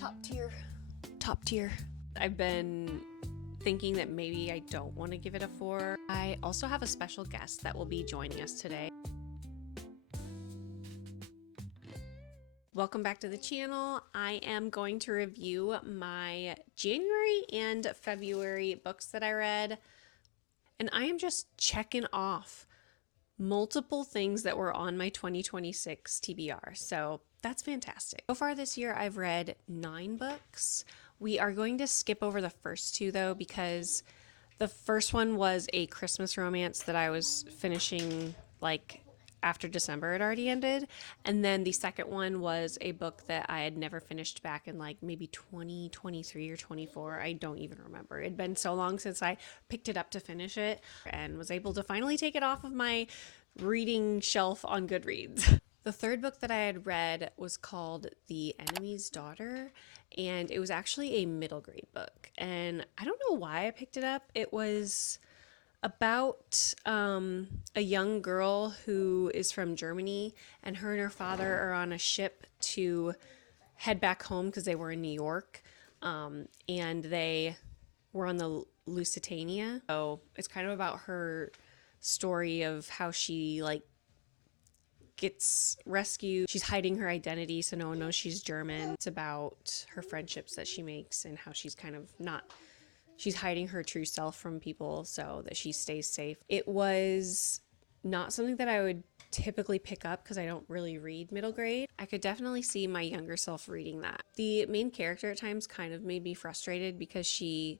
Top tier. Top tier. I've been thinking that maybe I don't want to give it a 4. I also have a special guest that will be joining us today. Welcome back to the channel. I am going to review my January and February books that I read, and I am just checking off multiple things that were on my 2026 TBR, so that's fantastic. So far this year, I've read 9 books. We are going to skip over the first 2 though, because the first one was a Christmas romance that I was finishing like after December had already ended. And then the second one was a book that I had never finished back in like maybe 2023 or 24. I don't even remember. It'd been so long since I picked it up to finish it and was able to finally take it off of my reading shelf on Goodreads. The third book that I had read was called The Enemy's Daughter, and it was actually a middle grade book. And I don't know why I picked it up. It was about a young girl who is from Germany, and her father are on a ship to head back home because they were in New York, and they were on the Lusitania. So it's kind of about her story of how she like gets rescued. She's hiding her identity so no one knows she's German. It's about her friendships that she makes and how she's kind of not, she's hiding her true self from people so that she stays safe. It was not something that I would typically pick up because I don't really read middle grade. I could definitely see my younger self reading that. The main character at times kind of made me frustrated because she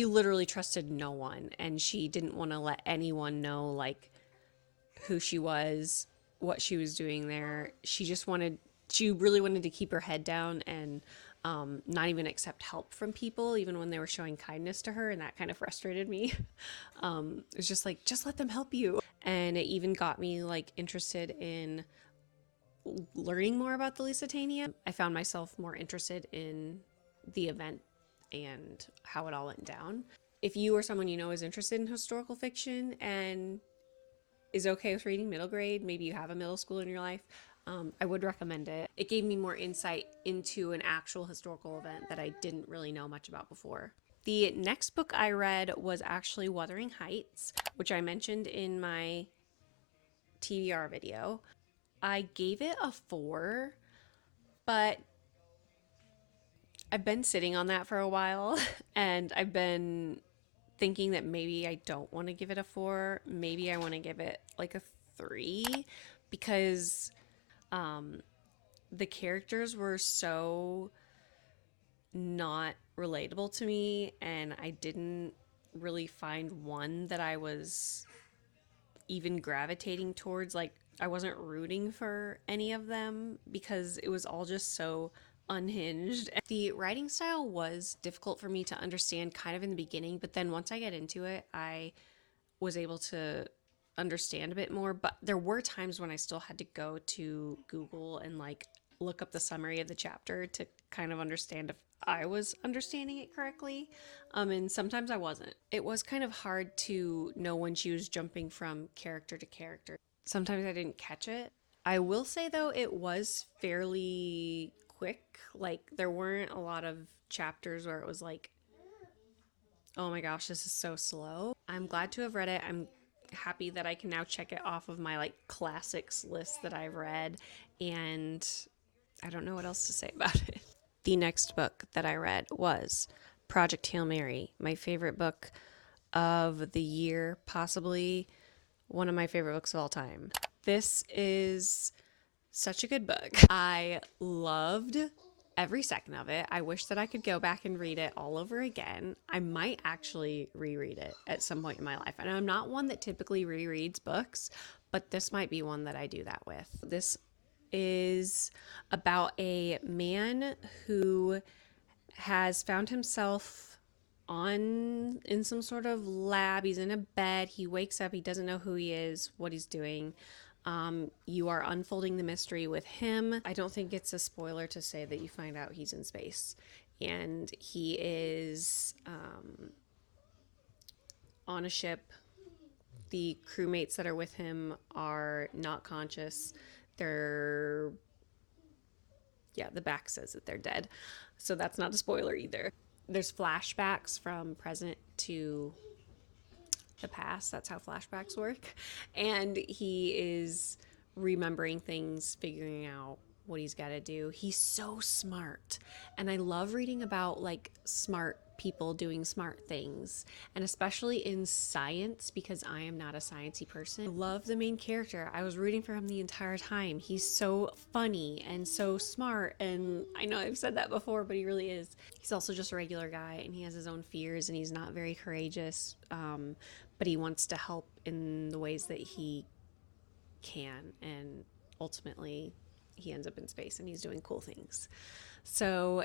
literally trusted no one, and she didn't want to let anyone know like who she was, what she was doing there. She really wanted to keep her head down and not even accept help from people, even when they were showing kindness to her, and that kind of frustrated me. It was just like, just let them help you. And it even got me like interested in learning more about the Lusitania. I found myself more interested in the event and how it all went down. If you or someone you know is interested in historical fiction and is okay with reading middle grade, maybe you have a middle school in your life, I would recommend it. It gave me more insight into an actual historical event that I didn't really know much about before. The next book I read was actually Wuthering Heights, which I mentioned in my TBR video. I gave it a 4, but I've been sitting on that for a while, and I've been thinking that maybe I don't want to give it a 4. Maybe I want to give it like a 3, because the characters were so not relatable to me, and I didn't really find one that I was even gravitating towards. Like, I wasn't rooting for any of them because it was all just so unhinged. The writing style was difficult for me to understand kind of in the beginning, but then once I get into it, I was able to understand a bit more. But there were times when I still had to go to Google and like look up the summary of the chapter to kind of understand if I was understanding it correctly. And sometimes I wasn't. It was kind of hard to know when she was jumping from character to character. Sometimes I didn't catch it. I will say though, it was fairly quick. Like, there weren't a lot of chapters where it was like, oh my gosh, this is so slow. I'm glad to have read it. I'm happy that I can now check it off of my like classics list that I've read, and I don't know what else to say about it. The next book that I read was Project Hail Mary, my favorite book of the year, possibly one of my favorite books of all time. This is such a good book. I loved every second of it. I wish that I could go back and read it all over again. I might actually reread it at some point in my life. And I'm not one that typically rereads books, but this might be one that I do that with. This is about a man who has found himself in some sort of lab. He's in a bed. He wakes up. He doesn't know who he is, what he's doing. You are unfolding the mystery with him. I don't think it's a spoiler to say that you find out he's in space, and he is on a ship. The crewmates that are with him are not conscious. They're Yeah, the back says that they're dead. So that's not a spoiler either. There's flashbacks from present to the past. That's how flashbacks work. And he is remembering things, figuring out what he's got to do. He's so smart. And I love reading about like smart people doing smart things, and especially in science because I am not a sciencey person. I love the main character. I was rooting for him the entire time. He's so funny and so smart, and I know I've said that before, but he really is. He's also just a regular guy, and he has his own fears, and he's not very courageous, but he wants to help in the ways that he can, and ultimately he ends up in space and he's doing cool things. So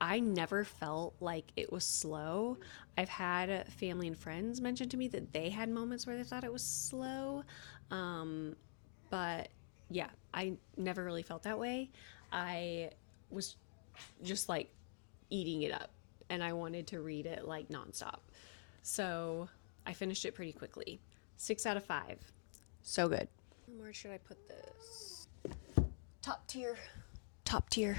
I never felt like it was slow. I've had family and friends mention to me that they had moments where they thought it was slow. But yeah, I never really felt that way. I was just like eating it up, and I wanted to read it like nonstop. So I finished it pretty quickly. 6 out of 5. So good. Where should I put this? Top tier. Top tier.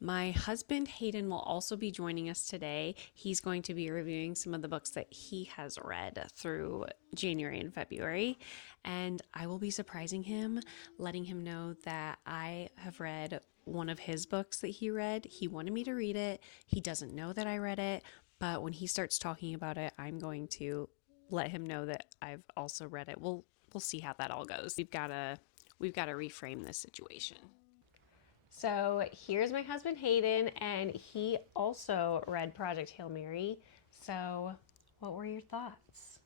My husband Hayden will also be joining us today. He's going to be reviewing some of the books that he has read through January and February. And I will be surprising him, letting him know that I have read one of his books that he read. He wanted me to read it. He doesn't know that I read it, but when he starts talking about it, I'm going to let him know that I've also read it. We'll see how that all goes. We've got to reframe this situation. So here's my husband Hayden, and he also read Project Hail Mary. So what were your thoughts?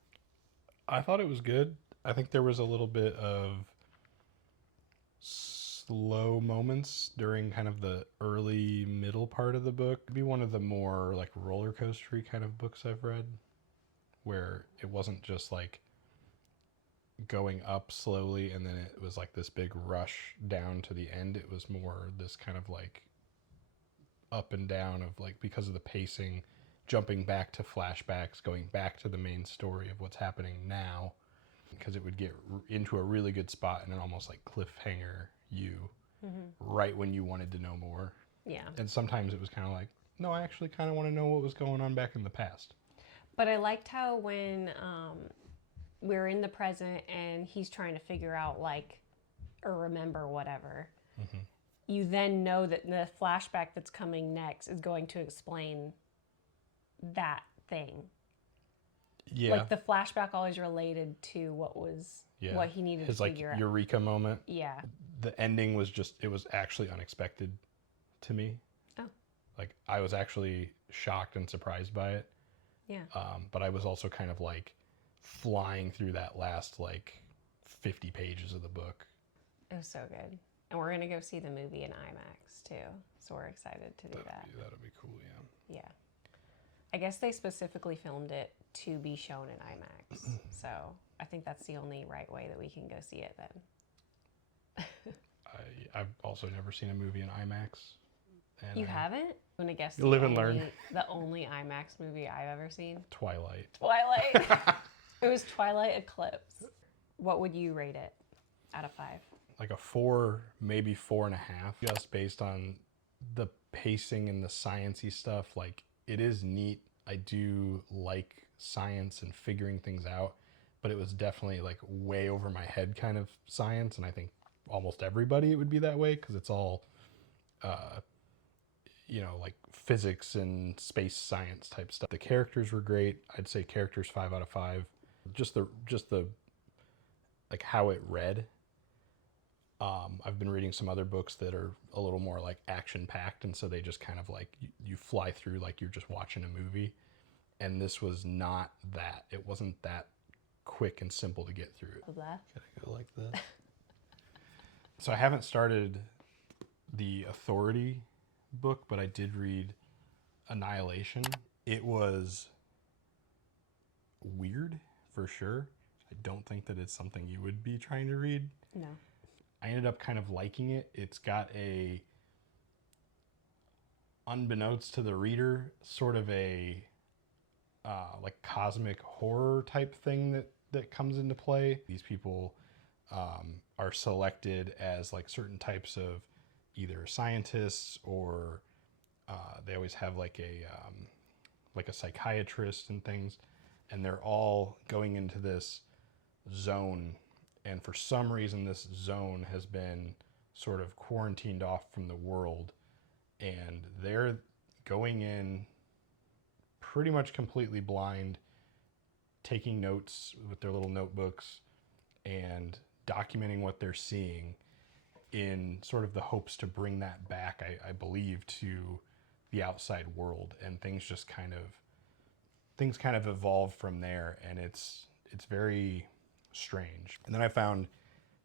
I thought it was good. I think there was a little bit of slow moments during kind of the early middle part of the book. It'd be one of the more like roller coastery kind of books I've read, where it wasn't just like going up slowly and then it was like this big rush down to the end. It was more this kind of like up and down of like, because of the pacing, jumping back to flashbacks, going back to the main story of what's happening now, because it would get into a really good spot and then almost like cliffhanger you right when you wanted to know more. Yeah. And sometimes it was kind of like, no, I actually kind of want to know what was going on back in the past. But I liked how when we're in the present and he's trying to figure out like or remember whatever, you then know that the flashback that's coming next is going to explain that thing. Yeah. Like the flashback always related to what he needed to figure out. His like eureka moment. Yeah. The ending was just, it was actually unexpected to me. Oh. Like I was actually shocked and surprised by it. Yeah. But I was also kind of like flying through that last like 50 pages of the book. It was so good. And we're going to go see the movie in IMAX too. So we're excited to do that. That'll be cool, yeah. Yeah. I guess they specifically filmed it to be shown in IMAX. So I think that's the only right way that we can go see it then. I've also never seen a movie in IMAX. And you haven't? I'm going to guess you live and learn. The only IMAX movie I've ever seen. Twilight. It was Twilight Eclipse. What would you rate it out of 5? Like a 4, maybe 4.5, just based on the pacing and the sciencey stuff. Like it is neat. I do like science and figuring things out, but it was definitely like way over my head kind of science. And I think almost everybody it would be that way because it's all, like physics and space science type stuff. The characters were great. I'd say characters 5 out of 5. Just the like how it read. I've been reading some other books that are a little more like action packed, and so they just kind of like you fly through like you're just watching a movie, and this was not that. It wasn't that quick and simple to get through. Gotta go like this. So I haven't started the Authority book, but I did read Annihilation. It was weird for sure. I don't think that it's something you would be trying to read. No. I ended up kind of liking it. It's got a, unbeknownst to the reader, sort of a like cosmic horror type thing that comes into play. These people are selected as like certain types of either scientists or they always have like a psychiatrist and things, and they're all going into this zone, and for some reason this zone has been sort of quarantined off from the world, and they're going in pretty much completely blind, taking notes with their little notebooks and documenting what they're seeing in sort of the hopes to bring that back, I believe, to the outside world. And things kind of evolve from there, and it's very strange. And then I found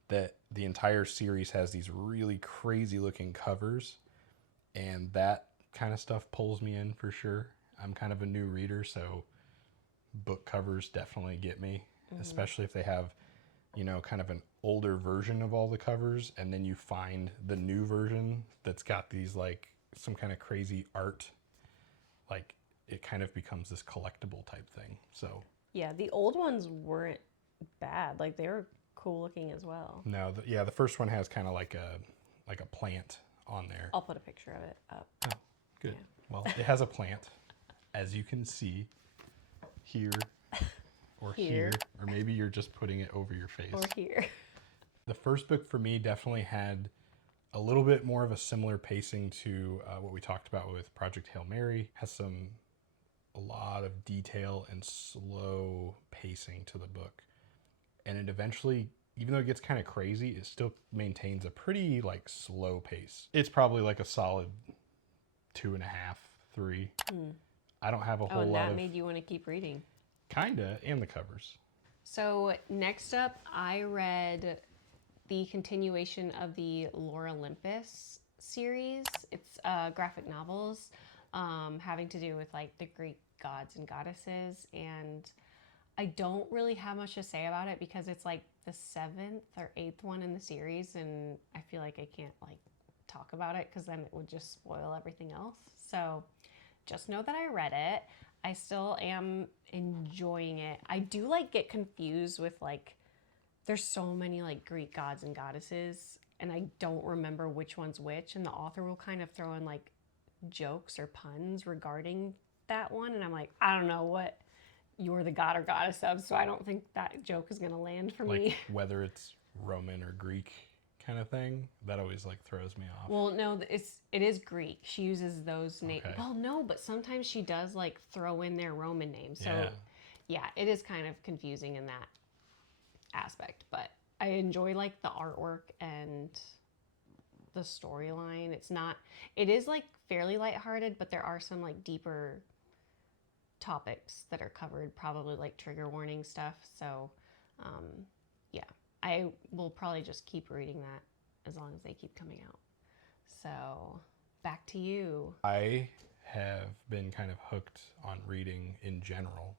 that the entire series has these really crazy looking covers, and that kind of stuff pulls me in for sure. I'm kind of a new reader, so book covers definitely get me, especially if they have, kind of an older version of all the covers, and then you find the new version that's got these like some kind of crazy art. Like, it kind of becomes this collectible type thing. So Yeah, the old ones weren't bad. Like, they were cool looking as well. no, the first one has kind of like a plant on there. I'll put a picture of it up. Oh, good. Yeah. Well, it has a plant, as you can see here, or here, or maybe you're just putting it over your face. Or here. The first book for me definitely had a little bit more of a similar pacing to what we talked about with Project Hail Mary. Has a lot of detail and slow pacing to the book, and it eventually, even though it gets kind of crazy, it still maintains a pretty like slow pace. It's probably like a solid 2.5, 3. I don't have a whole and lot that of made you want to keep reading. kinda, and the covers. So next up, I read the continuation of the Lore Olympus series. It's graphic novels having to do with like the Greek gods and goddesses, and I don't really have much to say about it because it's like the 7th or 8th one in the series, and I feel like I can't like talk about it because then it would just spoil everything else. So just know that I read it. I still am enjoying it. I do like get confused with like, there's so many like Greek gods and goddesses, and I don't remember which one's which, and the author will kind of throw in like jokes or puns regarding that one, and I'm like, I don't know what you're the god or goddess of, so I don't think that joke is gonna land for Like me. whether it's Roman or Greek kind of thing, that always like throws me off. Well, no, it is Greek. She uses those names. Okay. Well, no, but sometimes she does like throw in their Roman names. So Yeah. yeah, it is kind of confusing in that aspect, but I enjoy like the artwork and the storyline. It is like fairly lighthearted, but there are some like deeper topics that are covered, probably like trigger warning stuff. So yeah, I will probably just keep reading that as long as they keep coming out. So back to you. I have been kind of hooked on reading in general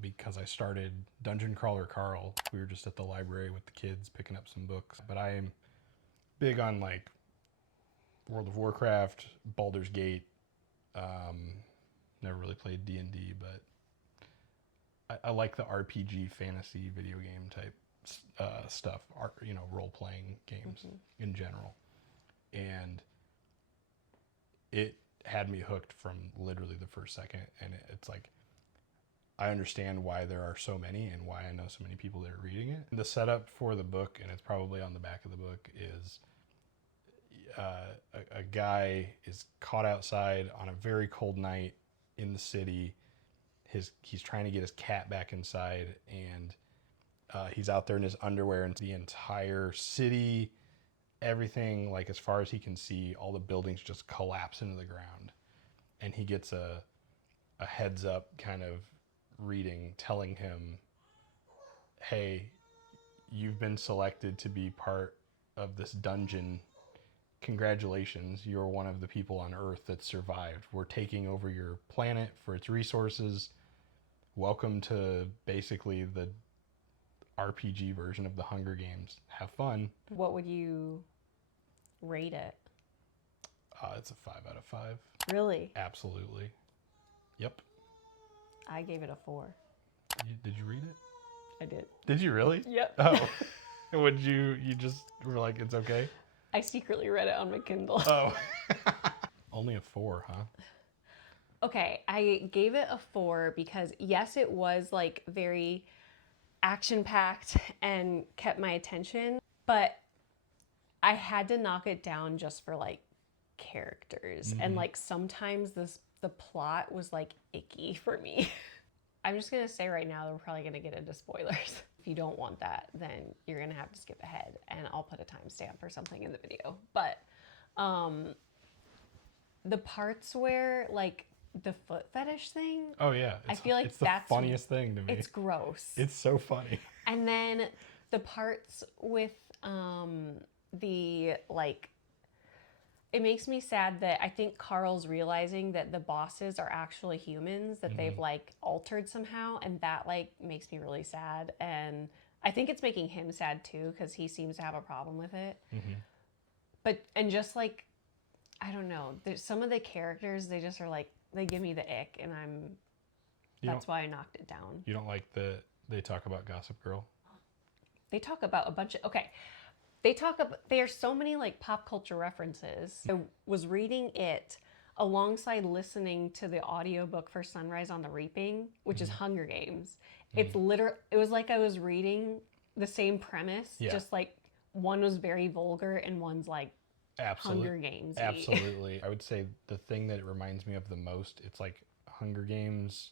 because I started Dungeon Crawler Carl. We were just at the library with the kids picking up some books. But I am big on like World of Warcraft, Baldur's Gate. Never really played D&D, but I like the RPG fantasy video game type stuff, role-playing games in general. And it had me hooked from literally the first second, and it's like, I understand why there are so many and why I know so many people that are reading it. The setup for the book, and it's probably on the back of the book, is a guy is caught outside on a very cold night in the city. He's trying to get his cat back inside, and he's out there in his underwear, and the entire city, everything, like as far as he can see, all the buildings just collapse into the ground. And he gets a heads up kind of reading telling him, hey, you've been selected to be part of this dungeon. Congratulations, you're one of the people on Earth that survived. We're taking over your planet for its resources. Welcome to basically the RPG version of the Hunger Games. Have fun. What would you rate it? It's a 5 out of 5. Really? Absolutely. Yep. I gave it a 4. Did you read it? I did. Did you really? Yep. Oh. Would you just were like, it's okay? I secretly read it on my Kindle. Oh. Only a 4, huh? Okay, I gave it a 4 because yes, it was like very action packed and kept my attention, but I had to knock it down just for like characters. And like sometimes the plot was like icky for me. I'm just gonna say right now that we're probably gonna get into spoilers. If you don't want that, then you're gonna have to skip ahead and I'll put a timestamp or something in the video. But the parts where like the foot fetish thing, Oh yeah, I feel like it's the that's funniest thing to me. it's gross. It's so funny. And then the parts with the like, it makes me sad that I think Carl's realizing that the bosses are actually humans, that they've like altered somehow, and that like makes me really sad. And I think it's making him sad too because he seems to have a problem with it. But and just like, I don't know, there's some of the characters, they just are like, they give me the ick, and that's why I knocked it down. You don't like that they talk about Gossip Girl? They talk about a bunch of, okay, they talk about, there's so many like pop culture references. I was reading it alongside listening to the audiobook for Sunrise on the Reaping, which is Hunger Games. It's it was like I was reading the same premise, just like one was very vulgar and one's like Hunger Games. Absolutely. I would say the thing that it reminds me of the most, it's like Hunger Games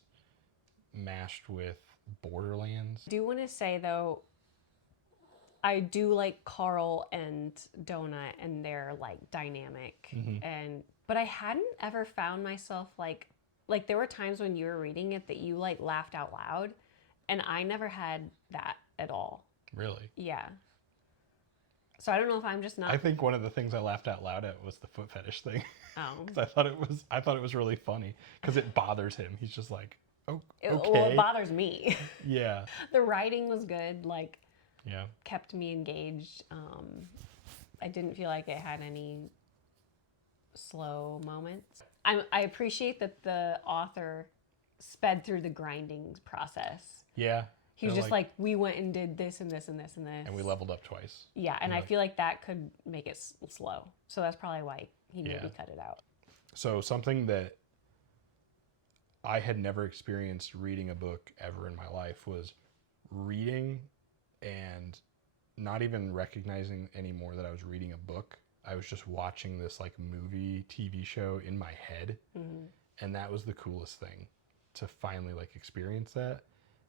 mashed with Borderlands. I do want to say though, I do like Carl and Donut and their like dynamic, and but I hadn't ever found myself like there were times when you were reading it that you like laughed out loud, and I never had that at all. Really? Yeah. So I don't know if I'm just not. I think one of the things I laughed out loud at was the foot fetish thing. Oh. Because I thought it was really funny because it bothers him. He's just like, oh, okay. Well, it bothers me. Yeah. The writing was good. Like, yeah, kept me engaged. I didn't feel like it had any slow moments. I appreciate that the author sped through the grinding process. Yeah. He was just like, we went and did this and this and this and this. And we leveled up twice. Yeah, and I feel like that could make it slow. So that's probably why he maybe cut it out. So something that I had never experienced reading a book ever in my life was reading and not even recognizing anymore that I was reading a book. I was just watching this like movie, TV show in my head. And that was the coolest thing, to finally like experience that.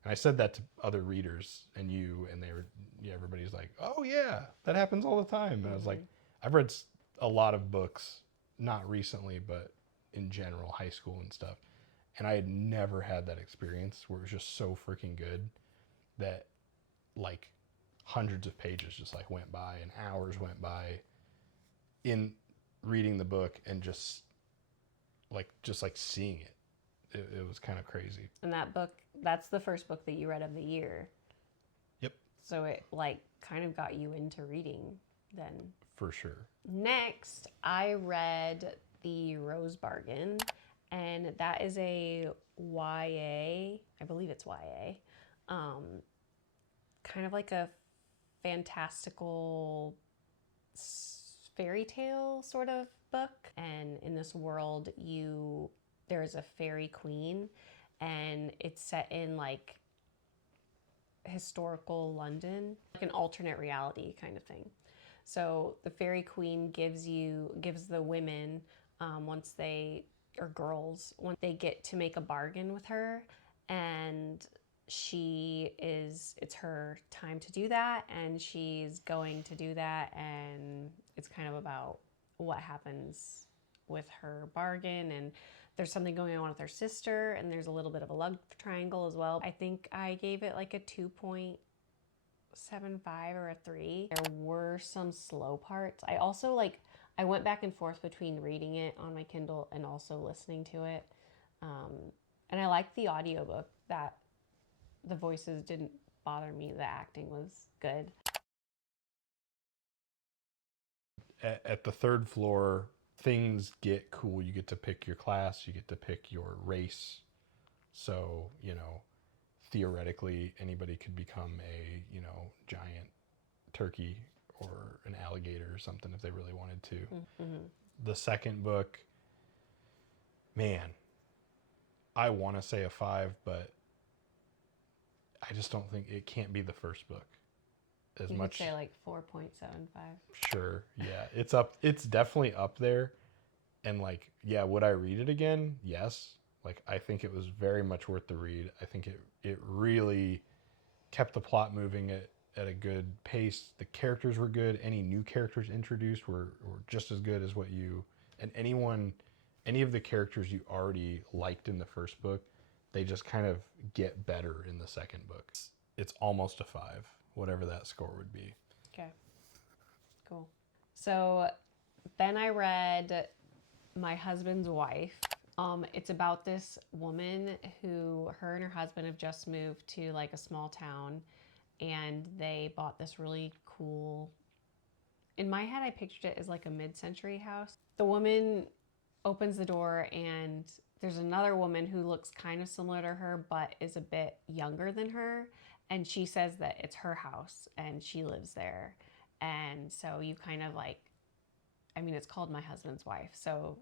And I said that to other readers and you, and they were, everybody's like, oh yeah, that happens all the time. And I was like, I've read a lot of books, not recently, but in general, high school and stuff. And I had never had that experience where it was just so freaking good that like hundreds of pages just like went by and hours went by in reading the book and just like seeing it. It was kind of crazy. And that book, that's the first book that you read of the year. Yep. So it like kind of got you into reading then. For sure. Next, I read The Rose Bargain, and that is a YA, I believe it's YA, kind of like a fantastical fairy tale sort of book. And in this world, there's a fairy queen, and it's set in like historical London, like an alternate reality kind of thing. So the fairy queen gives the women, once they get to make a bargain with her, and it's her time to do that, and she's going to do that, and it's kind of about what happens with her bargain, and there's something going on with her sister, and there's a little bit of a love triangle as well. I think I gave it like a 2.75 or a 3. There were some slow parts. I went back and forth between reading it on my Kindle and also listening to it. And I liked the audiobook, that the voices didn't bother me. The acting was good. At the third floor, things get cool. You get to pick your class, you get to pick your race. So, theoretically, anybody could become a, giant turkey or an alligator or something if they really wanted to. Mm-hmm. The second book, man, I want to say a 5, but I just don't think it can't be the first book. As You much could say like 4.75. Sure, yeah, it's definitely up there. And like, yeah, would I read it again? Yes. Like, I think it was very much worth the read. I think it really kept the plot moving at a good pace. The characters were good. Any new characters introduced were just as good as what you and any of the characters you already liked in the first book, they just kind of get better in the second book. It's almost a 5, whatever that score would be. Okay, cool. So then I read My Husband's Wife. It's about this woman who, her and her husband have just moved to like a small town, and they bought this really cool, in my head I pictured it as like a mid-century house. The woman opens the door and there's another woman who looks kind of similar to her but is a bit younger than her, and she says that it's her house and she lives there. And so you kind of like, I mean, it's called My Husband's Wife, so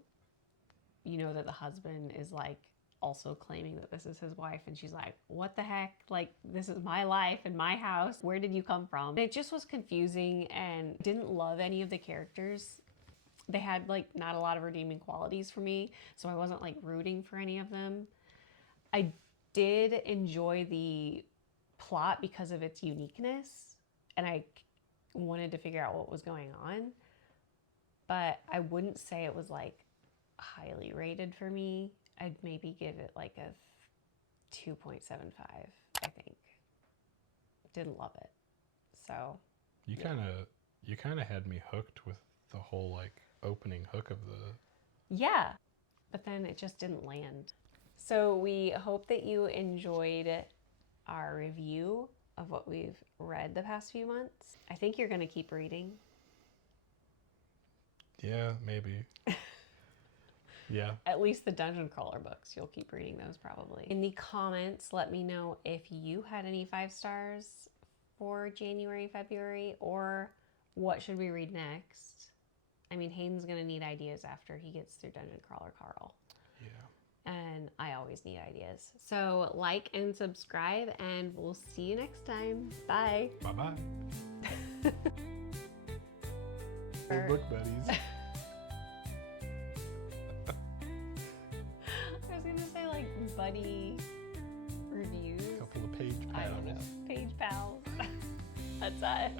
you know that the husband is like also claiming that this is his wife, and she's like, what the heck, like, this is my life and my house, where did you come from? And it just was confusing, and didn't love any of the characters. They had like not a lot of redeeming qualities for me, so I wasn't like rooting for any of them. I did enjoy the plot because of its uniqueness, and I wanted to figure out what was going on, but I wouldn't say it was like highly rated for me. I'd maybe give it like a 2.75, I think. Didn't love it. So You kind of had me hooked with the whole like opening hook of the yeah, but then it just didn't land. So we hope that you enjoyed our review of what we've read the past few months. I think you're going to keep reading. Yeah, maybe. Yeah. At least the Dungeon Crawler books, you'll keep reading those probably. In the comments, let me know if you had any 5 stars for January, February, or what should we read next? I mean, Hayden's gonna need ideas after he gets through Dungeon Crawler Carl. Yeah. And I always need ideas. So like and subscribe, and we'll see you next time. Bye. Bye-bye. We're book buddies. I was gonna say like buddy reviews. Couple of page I don't know. pals. Page pals. That's us.